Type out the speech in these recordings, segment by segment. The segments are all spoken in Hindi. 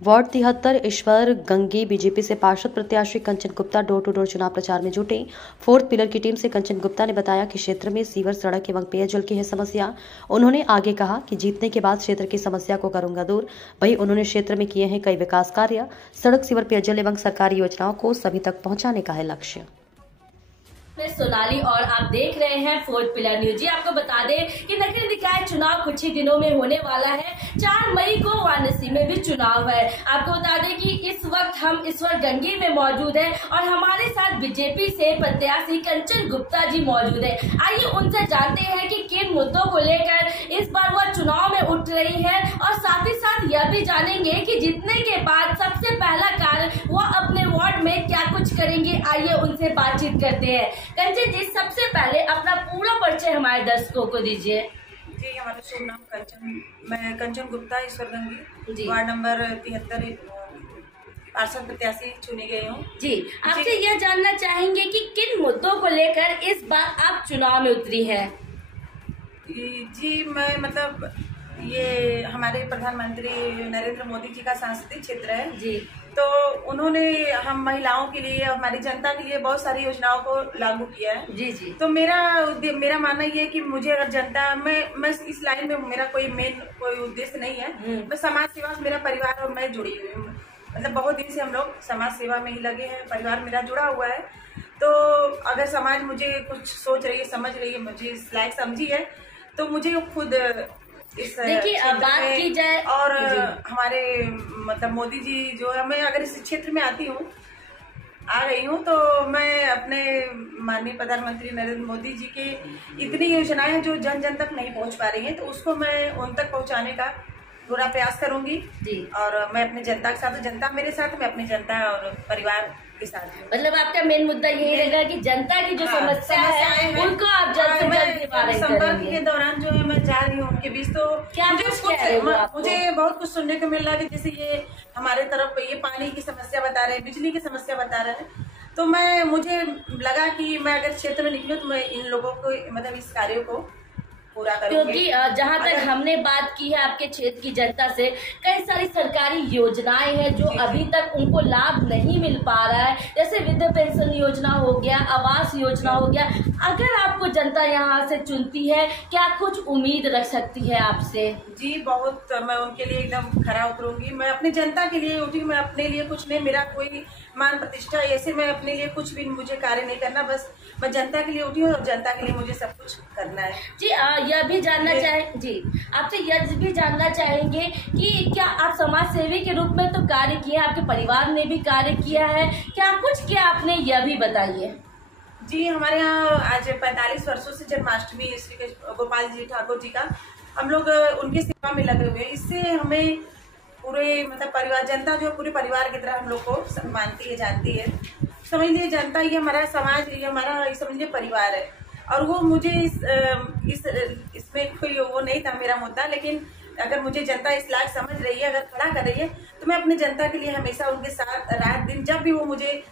वार्ड 73 ईश्वर गंगी बीजेपी से पार्षद प्रत्याशी Kanchan Gupta door to door चुनाव प्रचार में जुटे। फोर्थ पिलर की टीम से कंचन गुप्ता ने बताया कि क्षेत्र में सीवर, सड़क एवं पेयजल की है समस्या। उन्होंने आगे कहा कि जीतने के बाद क्षेत्र की समस्या को करूंगा दूर। वहीं उन्होंने क्षेत्र में किए हैं कई विकास कार्य। सड़क, सीवर, पेयजल एवं सरकारी योजनाओं को सभी तक पहुँचाने का है लक्ष्य। मैं सोनाली और आप देख रहे हैं फोर्थ पिलर न्यूज। जी आपको बता दें कि नगर निकाय चुनाव कुछ ही दिनों में होने वाला है। 4 मई को वाराणसी में भी चुनाव है। आपको बता दें कि इस वक्त हम ईश्वर गंगी में मौजूद हैं और हमारे साथ बीजेपी से प्रत्याशी कंचन गुप्ता जी मौजूद है। आइए उनसे जानते हैं कि किन मुद्दों को लेकर इस बार वह चुनाव में उठ रही है और साथ ही साथ यह भी जानेंगे कि जीतने के बाद सबसे पहला कार्य वह अपने वार्ड में क्या कुछ करेंगे। आइए उनसे बातचीत करते हैं। कंचन जी, सबसे पहले अपना पूरा परिचय हमारे दर्शकों को दीजिए। जी, हमारा शुभ नाम कंचन, मैं कंचन गुप्ता ईश्वर गंगी, वार्ड नंबर 73 पार्षद प्रत्याशी चुनी गई हूँ। जी, आपसे यह जानना चाहेंगे कि किन मुद्दों को लेकर इस बार आप चुनाव में उतरी है। जी, मैं मतलब ये हमारे प्रधानमंत्री नरेंद्र मोदी जी का सांसदीय क्षेत्र है जी। तो उन्होंने हम महिलाओं के लिए, हमारी जनता के लिए बहुत सारी योजनाओं को लागू किया है जी जी। तो मेरा मानना ये है कि मुझे अगर जनता, मैं इस लाइन में मेरा कोई उद्देश्य नहीं है। मैं समाज सेवा से मेरा परिवार और मैं जुड़ी हुई हूँ। मतलब बहुत दिन से हम लोग समाज सेवा में ही लगे हैं, परिवार मेरा जुड़ा हुआ है। तो अगर समाज मुझे कुछ सोच रही है, समझ रही है, मुझे इस लायक समझी है, तो मुझे खुद देखिए अब बात की जाए और हमारे मतलब मोदी जी जो है, मैं अगर इस क्षेत्र में आ गई हूँ तो मैं अपने माननीय प्रधानमंत्री नरेंद्र मोदी जी के इतनी योजनाएं हैं जो जन जन तक नहीं पहुँच पा रही हैं, तो उसको मैं उन तक पहुँचाने का पूरा प्रयास करूंगी जी। और मैं अपने जनता के साथ, जनता मेरे साथ, मैं अपनी जनता और परिवार के साथ। मतलब आपका मेन मुद्दा यही रहेगा कि जनता की जो समस्या है उनको आप जल्द से जल्द निवारण संपर्क के दौरान जो है मैं जा रही हूँ उनके बीच। तो क्या मुझे बहुत कुछ सुनने को मिल रहा है कि जैसे ये हमारे तरफ ये पानी की समस्या बता रहे हैं, बिजली की समस्या बता रहे हैं। तो मुझे लगा कि मैं अगर क्षेत्र में निकलूँ तो मैं इन लोगों को, मतलब इस कार्य को पूरा करूंगी। क्योंकि जहाँ तक हमने बात की है आपके क्षेत्र की जनता से, कई सारी सरकारी योजनाएं हैं जो अभी तक उनको लाभ नहीं मिल पा रहा है। जैसे वृद्ध पेंशन योजना हो गया, आवास योजना हो गया। अगर आपको जनता यहाँ से चुनती है, क्या कुछ उम्मीद रख सकती है आपसे? जी बहुत, मैं उनके लिए एकदम खरा उतरूंगी। मैं अपनी जनता के लिए उठी, मैं अपने लिए कुछ नहीं, मेरा कोई मान प्रतिष्ठा ऐसे मैं अपने लिए कुछ भी मुझे कार्य नहीं करना, बस मैं जनता के लिए उठी हूँ और जनता के लिए मुझे सब कुछ करना है जी। यह भी जानना जी, आपसे यह भी जानना चाहेंगे कि क्या आप समाज सेवी के रूप में तो कार्य किया, आपके परिवार ने भी कार्य किया है, क्या कुछ किया आपने, यह भी बताइए। जी, हमारे यहाँ आज 45 वर्षों से जन्माष्टमी श्री गोपाल जी ठाकुर जी का हम लोग उनकी सेवा में लगे हुए हैं। इससे हमें पूरे मतलब परिवार, जनता जो पूरे परिवार की तरह हम लोग को मानती है, जानती है। समझ लीजिए जनता ये हमारा समाज, ये हमारा समझिए परिवार है। और वो मुझे इसमें कोई वो नहीं था मेरा मुद्दा, लेकिन अगर मुझे जनता इस लायक समझ रही है, अगर खड़ा कर रही है, तो मैं अपने जनता के लिए हमेशा उनके साथ रात दिन, जब भी वो मुझे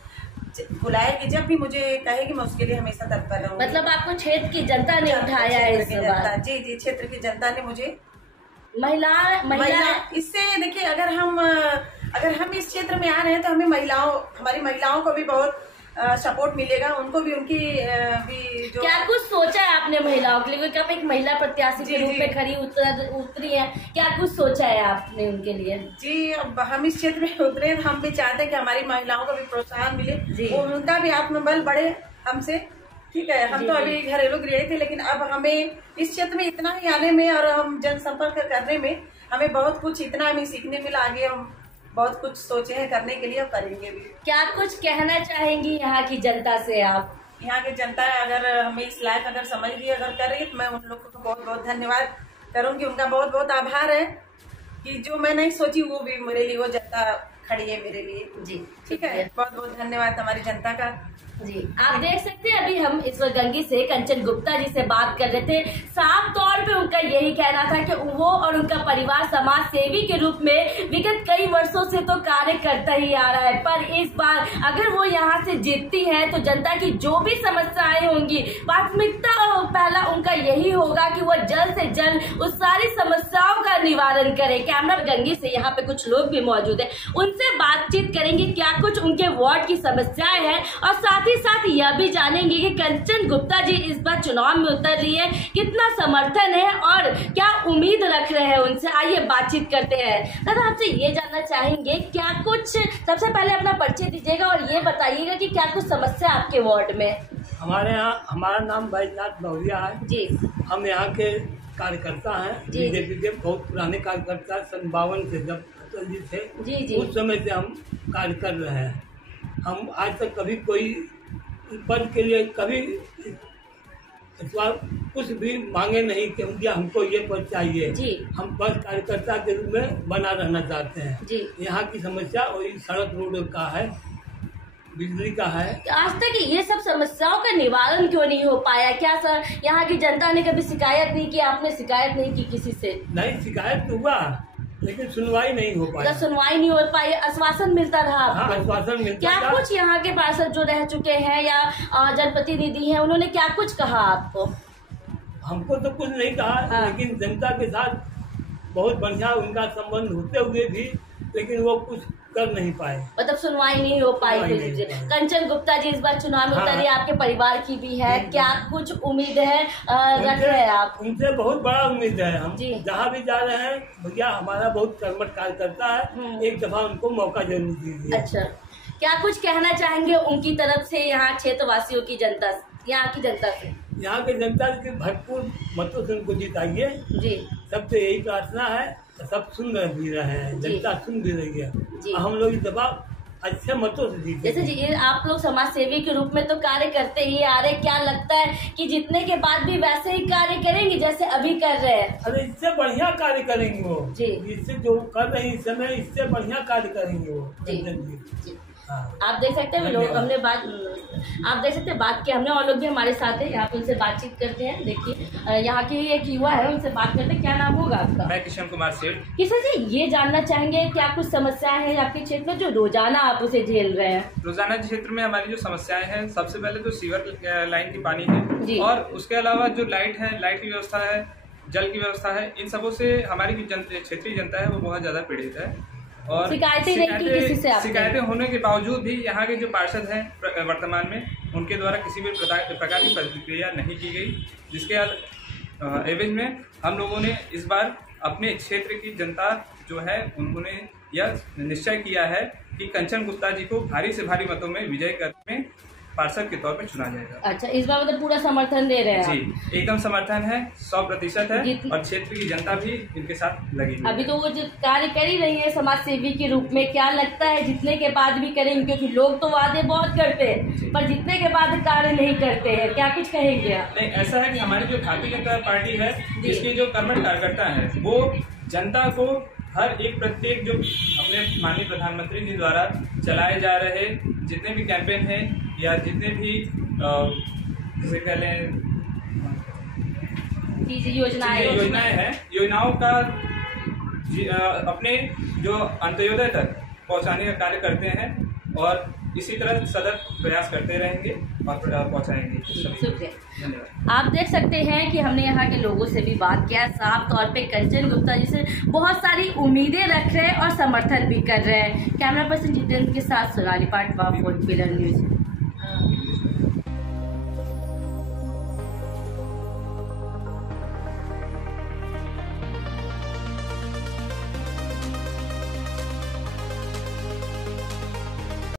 बुलाएगी, जब भी मुझे कहेगी, मैं उसके लिए हमेशा तत्पर रहूंगी। मतलब आपको क्षेत्र की जनता ने उठाया है इस बार? जी जी, क्षेत्र की जनता ने मुझे महिला इससे देखिए, अगर हम इस क्षेत्र में आ रहे हैं तो हमें हमारी महिलाओं को भी बहुत सपोर्ट मिलेगा, उनको भी उनकी भी जो क्या कुछ सोचा है आपने महिलाओं के लिए? कब एक महिला प्रत्याशी के रूप में खड़ी उतरी है, क्या कुछ सोचा है आपने उनके लिए? जी, अब हम इस क्षेत्र में उतरे, हम भी चाहते हैं कि हमारी महिलाओं को भी प्रोत्साहन मिले, उनका भी आत्मबल बढ़े हमसे। ठीक है, हम तो अभी घरेलू गृह थे, लेकिन अब हमें इस क्षेत्र में इतना ही आने में और हम जनसंपर्क करने में हमें बहुत कुछ, इतना हमें सीखने मिला। आगे हम बहुत कुछ सोचे हैं करने के लिए और करेंगे भी। क्या कुछ कहना चाहेंगी यहाँ की जनता से आप? यहाँ की जनता अगर हमें इस लायक अगर समझ रही है, अगर कर रही है, तो मैं उन लोगों को बहुत बहुत धन्यवाद करूंगी। उनका बहुत बहुत आभार है कि जो मैं नहीं सोची वो भी मेरे लिए, वो जनता खड़ी है मेरे लिए जी। ठीक है, बहुत बहुत धन्यवाद हमारी जनता का। जी, आप देख सकते हैं अभी हम इस वक्त गंगी से कंचन गुप्ता जी से बात कर रहे थे। साफ तौर पे उनका यही कहना था कि वो और उनका परिवार समाज सेवी के रूप में विगत कई वर्षों से तो कार्य करता ही आ रहा है, पर इस बार अगर वो यहाँ से जीतती है तो जनता की जो भी समस्याएं होंगी, प्राथमिकता पहला उनका यही होगा कि वो जल्द से जल्द उस सारी समस्याओं का निवारण करे। कैमरा गंगी से यहाँ पे कुछ लोग भी मौजूद है, उनसे बातचीत करेंगे क्या कुछ उनके वार्ड की समस्याएं हैं, और साथ ही साथ यह भी जानेंगे कि कंचन गुप्ता जी इस बार चुनाव में उतर रही है, कितना समर्थन है और क्या उम्मीद रख रहे हैं उनसे। आइए बातचीत करते हैं। दादा, आपसे ये जानना चाहेंगे क्या कुछ, सबसे पहले अपना परिचय दीजिएगा और ये बताइएगा कि क्या कुछ समस्या आपके वार्ड में। हमारे यहाँ, हमारा नाम बैजनाथ मौर्या है जी। हम यहाँ के कार्यकर्ता हैं, बीजेपी के बहुत पुराने कार्यकर्ता, सन 52 से जब अटल जी थे जी, उस समय से हम कार्य कर रहे हैं। हम आज तक कभी कोई पद के लिए कभी कुछ भी मांगे नहीं कि हमको ये पद चाहिए जी। हम बस कार्यकर्ता के रूप में बना रहना चाहते हैं जी। यहाँ की समस्या वही सड़क रोड का है, बिजली का है। आज तक ये सब समस्याओं का निवारण क्यों नहीं हो पाया? क्या सर यहाँ की जनता ने कभी शिकायत नहीं की? आपने शिकायत नहीं की किसी से? नहीं, शिकायत तो हुआ लेकिन सुनवाई नहीं हो पाई। सुनवाई नहीं हो पाई, आश्वासन मिलता रहा आपको? हाँ, आश्वासन मिलता क्या था। कुछ यहाँ के पार्षद जो रह चुके हैं या जनप्रतिनिधि हैं, उन्होंने क्या कुछ कहा आपको? हमको तो कुछ नहीं कहा लेकिन जनता के साथ बहुत बढ़िया उनका संबंध होते हुए भी लेकिन वो कुछ कर नहीं पाए, मतलब सुनवाई नहीं हो पाई। कंचन गुप्ता जी इस बार चुनाव में उतरी, आपके परिवार की भी है, क्या कुछ उम्मीद है रख रहे हैं आप? उनसे बहुत बड़ा उम्मीद है। हम जहाँ भी जा रहे हैं, भैया हमारा बहुत कर्मठ कार्यकर्ता है, एक दफा उनको मौका जरूर दीजिए। अच्छा, क्या कुछ कहना चाहेंगे उनकी तरफ से यहाँ क्षेत्रवासियों की जनता, यहाँ की जनता से? यहाँ की जनता के भरपूर मतों से उनको जिताइए जी। सबसे यही प्रार्थना है, सब सुन भी रहे हैं, जनता सुन भी रही है। हम लोग दबाव अच्छे मतों से जीते। जैसे जी आप लोग समाज सेवी के रूप में तो कार्य करते ही आ रहे, क्या लगता है कि जीतने के बाद भी वैसे ही कार्य करेंगे जैसे अभी कर रहे हैं? अरे इससे बढ़िया कार्य करेंगे वो जी। इससे जो कर रहे हैं इस समय, इससे बढ़िया कार्य करेंगे वो जी। आप देख सकते हैं लोग, हमने आप देख सकते हैं बात की हमने, और लोग भी हमारे साथ हैं, यहाँ पे उनसे बातचीत करते हैं। देखिए यहाँ की एक युवा है, उनसे बात करते हैं। क्या नाम होगा आपका? मैं किशन कुमार सेठ। किशन जी, ये जानना चाहेंगे क्या कुछ समस्याएं हैं आपके क्षेत्र में जो रोजाना आप उसे झेल रहे हैं? रोजाना क्षेत्र में हमारी जो समस्याएं हैं, सबसे पहले तो सीवर लाइन की पानी है और उसके अलावा जो लाइट है, लाइट की व्यवस्था है, जल की व्यवस्था है, इन सबों से हमारी क्षेत्रीय जनता है वो बहुत ज्यादा पीड़ित है। और शिकायतें होने के बावजूद भी यहाँ के जो पार्षद हैं वर्तमान में, उनके द्वारा किसी भी प्रकार की प्रतिक्रिया नहीं की गई, जिसके एवज में हम लोगों ने इस बार अपने क्षेत्र की जनता जो है उन्होंने यह निश्चय किया है कि कंचन गुप्ता जी को भारी से भारी मतों में विजय करके पार्षद के तौर पे चुना जाएगा। अच्छा, इस बार मतलब पूरा समर्थन दे रहे हैं जी? एकदम समर्थन है, 100% है और क्षेत्र की जनता भी इनके साथ लगी है। अभी तो वो जो कार्य कर ही रही है समाज सेवी के रूप में, क्या लगता है जितने के बाद भी करेंगे? क्योंकि लोग तो वादे बहुत करते हैं पर जितने के बाद कार्य नहीं करते हैं, क्या कुछ कहेंगे आप? नहीं, ऐसा है कि हमारी जो भारतीय जनता पार्टी है, इसके जो कर्मठ कार्यकर्ता है, वो जनता को हर एक प्रत्येक जो अपने माननीय प्रधानमंत्री जी द्वारा चलाए जा रहे जितने भी कैंपेन हैं या जितने भी जैसे कह लें योजनाएं हैं, योजनाओं का अपने जो अंत्योदय तक पहुंचाने का कार्य करते हैं और इसी तरह सतत प्रयास करते रहेंगे और पहुंचाएंगे। धन्यवाद। आप देख सकते हैं कि हमने यहाँ के लोगों से भी बात किया, साफ तौर पे कंचन गुप्ता जी से बहुत सारी उम्मीदें रख रहे हैं और समर्थन भी कर रहे हैं। कैमरा पर्सन जितेंद्र के साथ सोनाली पाटवा, 4 पिलर न्यूज।